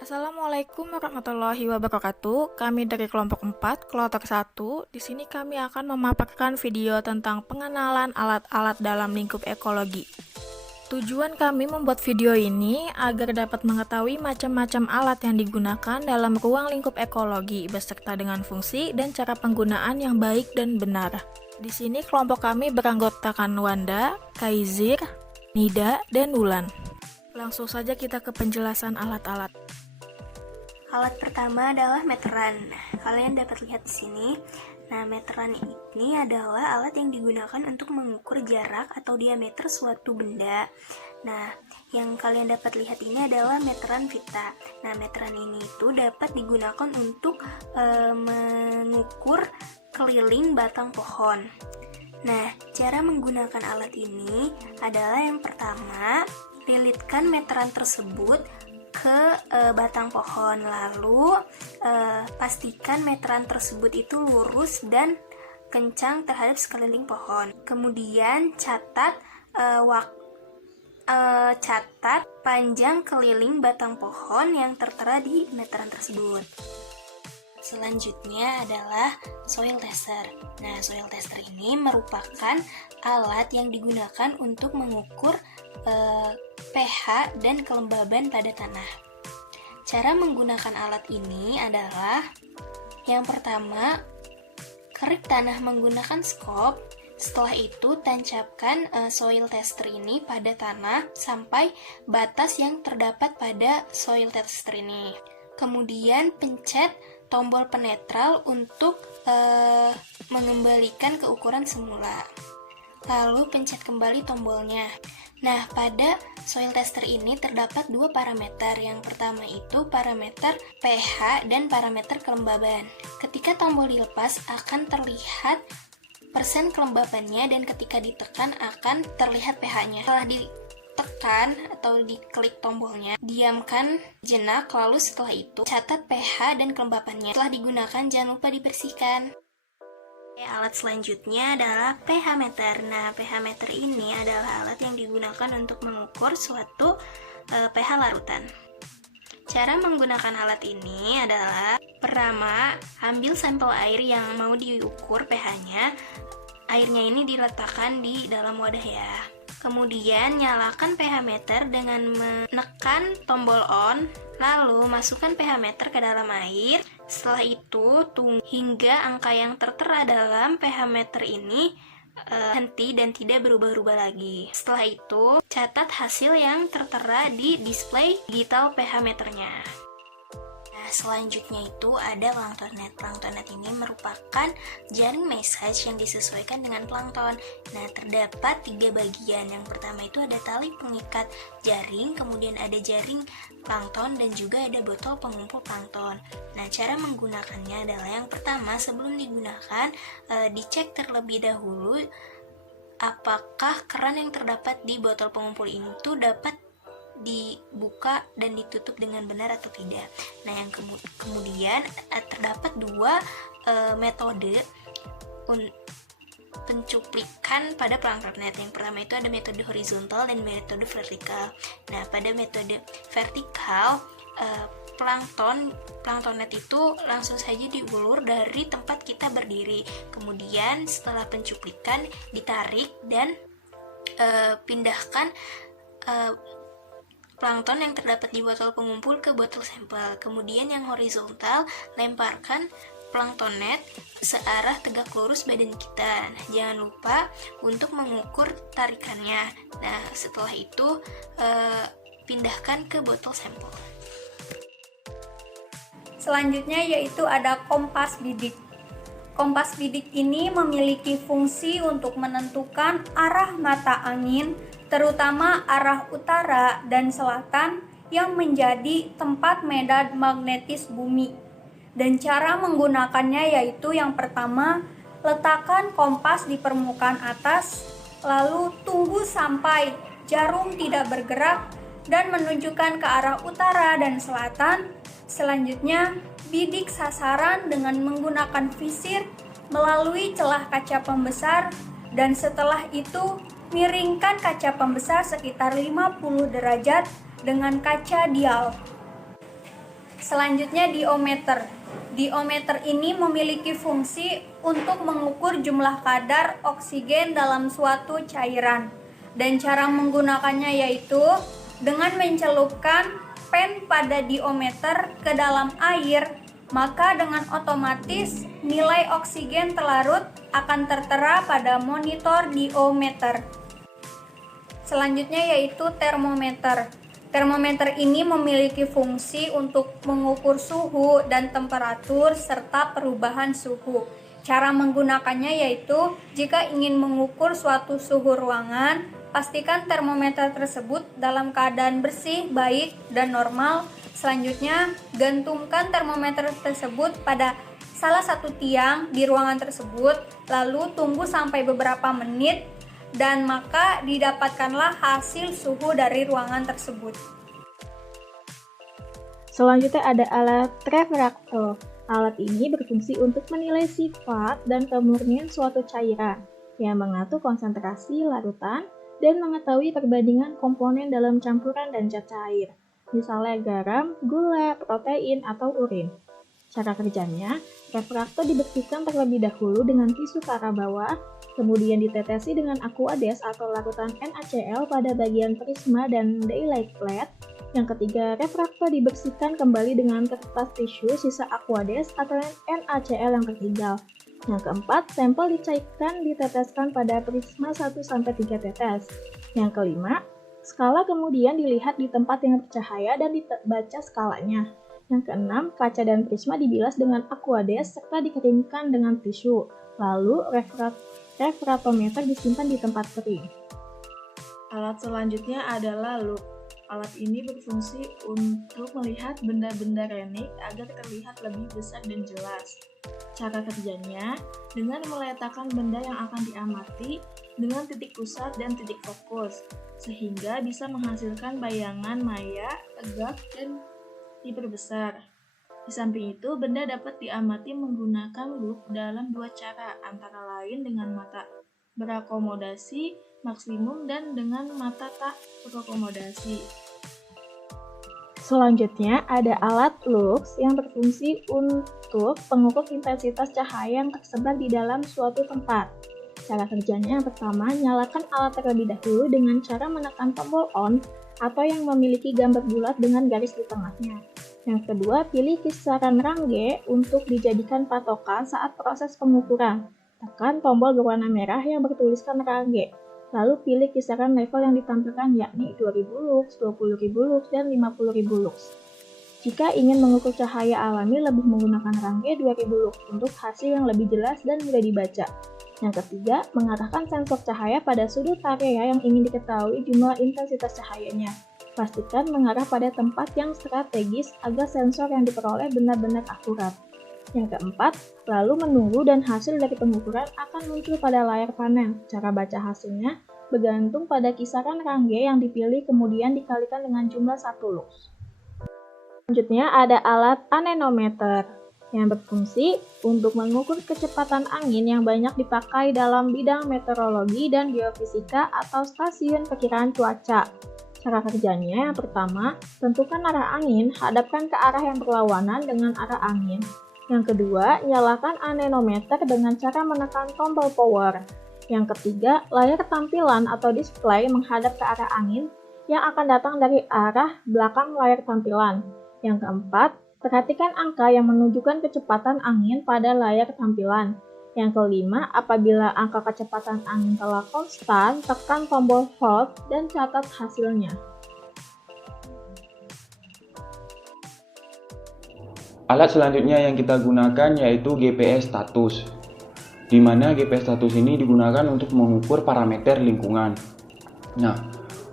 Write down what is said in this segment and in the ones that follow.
Assalamualaikum warahmatullahi wabarakatuh. Kami dari kelompok 4, kloter 1. Di sini kami akan memaparkan video tentang pengenalan alat-alat dalam lingkup ekologi. Tujuan kami membuat video ini agar dapat mengetahui macam-macam alat yang digunakan dalam ruang lingkup ekologi beserta dengan fungsi dan cara penggunaan yang baik dan benar. Di sini kelompok kami beranggotakan Wanda, Kaizir, Nida, dan Wulan. Langsung saja kita ke penjelasan alat-alat. Alat pertama adalah meteran. Kalian dapat lihat di sini. Nah, meteran ini adalah alat yang digunakan untuk mengukur jarak atau diameter suatu benda. Nah, yang kalian dapat lihat ini adalah meteran Vita. Nah, meteran ini itu dapat digunakan untuk mengukur keliling batang pohon. Nah, cara menggunakan alat ini adalah yang pertama, lilitkan meteran tersebut ke batang pohon, lalu pastikan meteran tersebut itu lurus dan kencang terhadap sekeliling pohon. Kemudian catat panjang keliling batang pohon yang tertera di meteran tersebut. Selanjutnya adalah soil tester. Nah, soil tester ini merupakan alat yang digunakan untuk mengukur pH dan kelembaban pada tanah. Cara menggunakan alat ini adalah yang pertama, kerik tanah menggunakan skop. Setelah itu, tancapkan soil tester ini pada tanah sampai batas yang terdapat pada soil tester ini. Kemudian pencet tombol penetral untuk mengembalikan ke ukuran semula. Lalu pencet kembali tombolnya. Nah, pada soil tester ini terdapat dua parameter. Yang pertama itu parameter pH dan parameter kelembaban. Ketika tombol dilepas akan terlihat persen kelembabannya dan ketika ditekan akan terlihat pH-nya. Setelah ditekan atau diklik tombolnya, diamkan jenak, lalu setelah itu catat pH dan kelembabannya. Setelah digunakan jangan lupa dibersihkan. Alat selanjutnya adalah pH meter. Nah, pH meter ini adalah alat yang digunakan untuk mengukur suatu pH larutan. Cara menggunakan alat ini adalah pertama, ambil sampel air yang mau diukur pH-nya. Airnya ini diletakkan di dalam wadah ya. Kemudian nyalakan pH meter dengan menekan tombol on, lalu masukkan pH meter ke dalam air. Setelah itu tunggu hingga angka yang tertera dalam pH meter ini henti dan tidak berubah-ubah lagi. Setelah itu catat hasil yang tertera di display digital pH meternya. Selanjutnya itu ada planktonet. Planktonet ini merupakan jaring message yang disesuaikan dengan plankton. Nah, terdapat 3 bagian. Yang pertama itu ada tali pengikat jaring, kemudian ada jaring plankton, dan juga ada botol pengumpul plankton. Nah, cara menggunakannya adalah yang pertama, sebelum digunakan, dicek terlebih dahulu apakah keran yang terdapat di botol pengumpul ini tuh dapat dibuka dan ditutup dengan benar atau tidak. Nah, yang kemudian terdapat dua metode pencuplikan pada planktonet. Yang pertama itu ada metode horizontal dan metode vertikal. Nah, pada metode vertikal planktonet itu langsung saja diulur dari tempat kita berdiri. Kemudian setelah pencuplikan ditarik dan pindahkan plankton yang terdapat di botol pengumpul ke botol sampel. Kemudian yang horizontal, lemparkan planktonet searah tegak lurus badan kita. Nah, jangan lupa untuk mengukur tarikannya. Nah, setelah itu pindahkan ke botol sampel. Selanjutnya yaitu ada kompas bidik. Kompas bidik ini memiliki fungsi untuk menentukan arah mata angin, terutama arah utara dan selatan yang menjadi tempat medan magnetis bumi. Dan cara menggunakannya yaitu yang pertama, letakkan kompas di permukaan atas, lalu tunggu sampai jarum tidak bergerak dan menunjukkan ke arah utara dan selatan. Selanjutnya, bidik sasaran dengan menggunakan visir melalui celah kaca pembesar, dan setelah itu miringkan kaca pembesar sekitar 50 derajat dengan kaca dial. Selanjutnya diometer. Diometer ini memiliki fungsi untuk mengukur jumlah kadar oksigen dalam suatu cairan. Dan cara menggunakannya yaitu dengan mencelupkan pen pada diometer ke dalam air, maka dengan otomatis nilai oksigen terlarut akan tertera pada monitor diometer. Selanjutnya yaitu termometer. Termometer ini memiliki fungsi untuk mengukur suhu dan temperatur serta perubahan suhu. Cara menggunakannya yaitu jika ingin mengukur suatu suhu ruangan, pastikan termometer tersebut dalam keadaan bersih, baik, dan normal. Selanjutnya, gantungkan termometer tersebut pada salah satu tiang di ruangan tersebut, lalu tunggu sampai beberapa menit, dan maka didapatkanlah hasil suhu dari ruangan tersebut. Selanjutnya ada alat refraktor. Alat ini berfungsi untuk menilai sifat dan kemurnian suatu cairan, yang mengatur konsentrasi larutan dan mengetahui perbandingan komponen dalam campuran dan zat cair, misalnya garam, gula, protein, atau urin. Cara kerjanya, refraktor dibersihkan terlebih dahulu dengan tisu ke arah bawah, kemudian ditetesi dengan aqueous atau larutan NaCl pada bagian prisma dan daylight plate. Yang ketiga, refraktor dibersihkan kembali dengan kertas tisu sisa aqueous atau NaCl yang tertinggal. Yang keempat, sampel dicairkan diteteskan pada prisma 1-3 tetes. Yang kelima, skala kemudian dilihat di tempat yang bercahaya dan dibaca skalanya. Yang keenam, kaca dan prisma dibilas dengan aqueous serta dikeringkan dengan tisu. Lalu, refraktometer disimpan di tempat kering. Alat selanjutnya adalah loop. Alat ini berfungsi untuk melihat benda-benda renik agar terlihat lebih besar dan jelas. Cara kerjanya dengan meletakkan benda yang akan diamati dengan titik pusat dan titik fokus, sehingga bisa menghasilkan bayangan maya, tegak, dan diperbesar. Di samping itu, benda dapat diamati menggunakan loop dalam dua cara, antara lain dengan mata berakomodasi maksimum dan dengan mata tak berakomodasi. Selanjutnya ada alat lux yang berfungsi untuk pengukur intensitas cahaya yang tersebar di dalam suatu tempat. Cara kerjanya yang pertama, nyalakan alat terlebih dahulu dengan cara menekan tombol on atau yang memiliki gambar bulat dengan garis di tengahnya. Yang kedua, pilih kisaran rangge untuk dijadikan patokan saat proses pengukuran. Tekan tombol berwarna merah yang bertuliskan rangge. Lalu pilih kisaran level yang ditampilkan yakni 2000 lux, 20.000 lux, dan 50.000 lux. Jika ingin mengukur cahaya alami lebih menggunakan rangge 2000 lux untuk hasil yang lebih jelas dan mudah dibaca. Yang ketiga, mengarahkan sensor cahaya pada sudut area yang ingin diketahui jumlah intensitas cahayanya. Pastikan mengarah pada tempat yang strategis agar sensor yang diperoleh benar-benar akurat. Yang keempat, lalu menunggu dan hasil dari pengukuran akan muncul pada layar panel. Cara baca hasilnya bergantung pada kisaran rangge yang dipilih kemudian dikalikan dengan jumlah 1 lux. Selanjutnya ada alat anemometer yang berfungsi untuk mengukur kecepatan angin yang banyak dipakai dalam bidang meteorologi dan geofisika atau stasiun perkiraan cuaca. Cara kerjanya yang pertama, tentukan arah angin, hadapkan ke arah yang berlawanan dengan arah angin. Yang kedua, nyalakan anemometer dengan cara menekan tombol power. Yang ketiga, layar tampilan atau display menghadap ke arah angin yang akan datang dari arah belakang layar tampilan. Yang keempat, perhatikan angka yang menunjukkan kecepatan angin pada layar tampilan. Yang kelima, apabila angka kecepatan angin telah konstan, tekan tombol hold dan catat hasilnya. Alat selanjutnya yang kita gunakan yaitu GPS status, di mana GPS status ini digunakan untuk mengukur parameter lingkungan. Nah,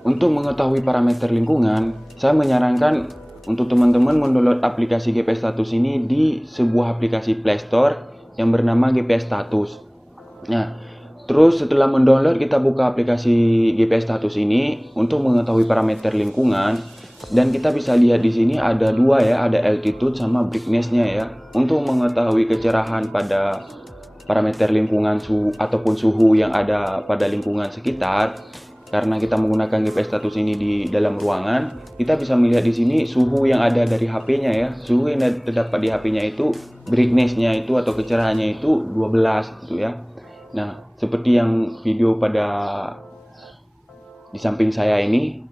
untuk mengetahui parameter lingkungan, saya menyarankan untuk teman-teman mendownload aplikasi GPS status ini di sebuah aplikasi Play Store yang bernama GPS status. Nah, terus setelah mendownload kita buka aplikasi GPS status ini untuk mengetahui parameter lingkungan. Dan kita bisa lihat di sini ada dua ya, ada altitude sama brightness-nya ya. Untuk mengetahui kecerahan pada parameter lingkungan suhu ataupun suhu yang ada pada lingkungan sekitar, karena kita menggunakan GPS status ini di dalam ruangan, kita bisa melihat di sini suhu yang ada dari HP-nya ya. Suhu yang terdapat di HP-nya itu brightness-nya itu atau kecerahannya itu 12 gitu ya. Nah, seperti yang video pada di samping saya ini,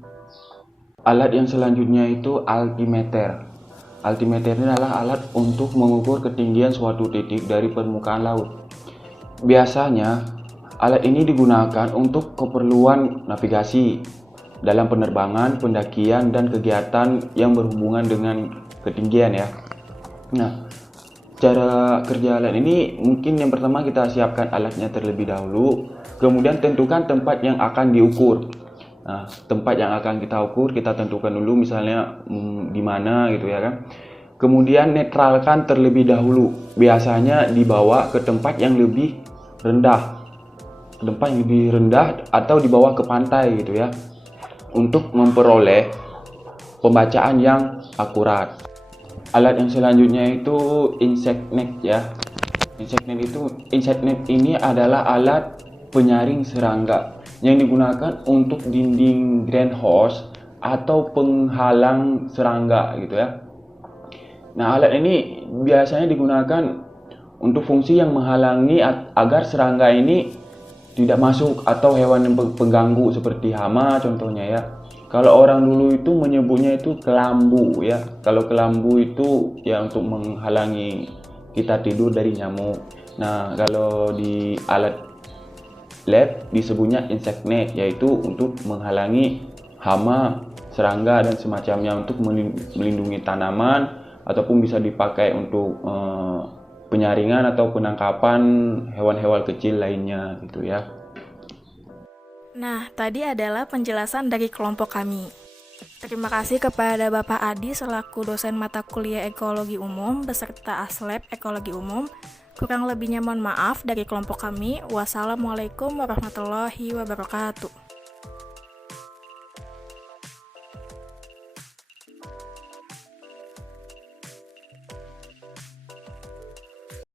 alat yang selanjutnya itu altimeter. Altimeter ini adalah alat untuk mengukur ketinggian suatu titik dari permukaan laut. Biasanya alat ini digunakan untuk keperluan navigasi dalam penerbangan, pendakian, dan kegiatan yang berhubungan dengan ketinggian ya. Nah, cara kerja alat ini mungkin yang pertama kita siapkan alatnya terlebih dahulu, kemudian tentukan tempat yang akan diukur. Nah, tempat yang akan kita ukur kita tentukan dulu misalnya di mana gitu ya kan. Kemudian netralkan terlebih dahulu. Biasanya dibawa ke tempat yang lebih rendah. Atau dibawa ke pantai gitu ya, untuk memperoleh pembacaan yang akurat. Alat yang selanjutnya itu InsectNet ya. InsectNet ini adalah alat penyaring serangga yang digunakan untuk dinding greenhouse atau penghalang serangga gitu ya. Nah, alat ini biasanya digunakan untuk fungsi yang menghalangi agar serangga ini tidak masuk atau hewan yang pengganggu seperti hama contohnya ya. Kalau orang dulu itu menyebutnya itu kelambu ya. Kalau kelambu itu ya untuk menghalangi kita tidur dari nyamuk. Nah, kalau di alat lab disebutnya InsectNet, yaitu untuk menghalangi hama, serangga dan semacamnya, untuk melindungi tanaman ataupun bisa dipakai untuk penyaringan atau penangkapan hewan-hewan kecil lainnya gitu ya. Nah, tadi adalah penjelasan dari kelompok kami. Terima kasih kepada Bapak Adi selaku dosen mata kuliah Ekologi Umum beserta Aslab Ekologi Umum. Kurang lebihnya mohon maaf dari kelompok kami. Wassalamualaikum warahmatullahi wabarakatuh.